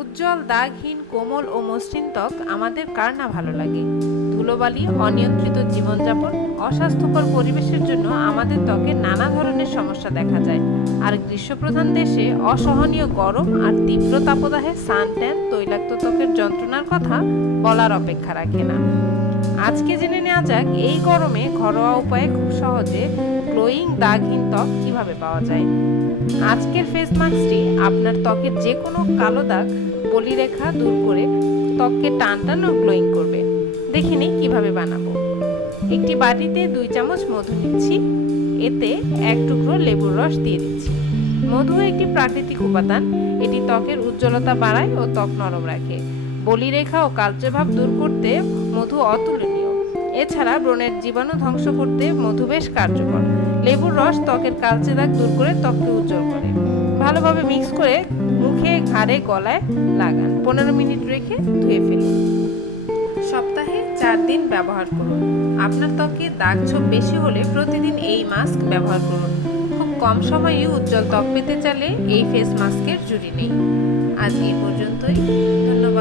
উজ্জ্বল, দাগহীন, কোমল ও মসৃণ ত্বক আমাদের কার না ভালো লাগে? ধুলোবালি, অনিয়ন্ত্রিত জীবনযাপন, অস্বাস্থ্যকর পরিবেশের জন্য আমাদের ত্বকে নানা ধরনের সমস্যা দেখা যায়। আর গ্রীষ্মপ্রধান দেশে অসহনীয় গরম আর তীব্র তাপদাহে সানট্যান তৈলাক্ত ত্বকের যন্ত্রণার কথা বলার অপেক্ষা রাখে না। আজকে জেনে নেওয়া যাক, এই গরমে ঘরোয়া উপায়ে খুব সহজে গ্লোয়িং, দাগহীন ত্বক কীভাবে পাওয়া যায়। আজকের ফেস মাস্কটি আপনার ত্বকের যে কোনো কালো দাগ বলিরেখা দূর করে ত্বককে টান টান ও গ্লোয়িং করবে। দেখিনি কীভাবে বানাবো। একটি বাটিতে দুই চামচ মধু নিচ্ছি। এতে এক টুকরো লেবুর রস দিয়ে দিচ্ছি। মধু একটি প্রাকৃতিক উপাদান। এটি ত্বকের উজ্জ্বলতা বাড়ায় ও ত্বক নরম রাখে। বলিরেখা ও কালচে ভাব দূর করতে মধু অতুলনীয়। এছাড়া ব্রণের জীবাণু ধ্বংস করতে মধু বেশ কার্যকর। লেবুর রস ত্বকের কালচে দাগ দূর করে ত্বককে উজ্জ্বল করে। ভালোভাবে মিক্স করে মুখে, ঘাড়ে, গলায় লাগান। পনেরো মিনিট রেখে ধুয়ে ফেলুন। সপ্তাহে চার দিন ব্যবহার করুন। আপনার ত্বকে দাগ ছোপ বেশি হলে প্রতিদিন এই মাস্ক ব্যবহার করুন। খুব কম সময়ে উজ্জ্বল ত্বক পেতে চাইলে এই ফেস মাস্কের জুড়ি নেই। আজ এই পর্যন্তই। ধন্যবাদ।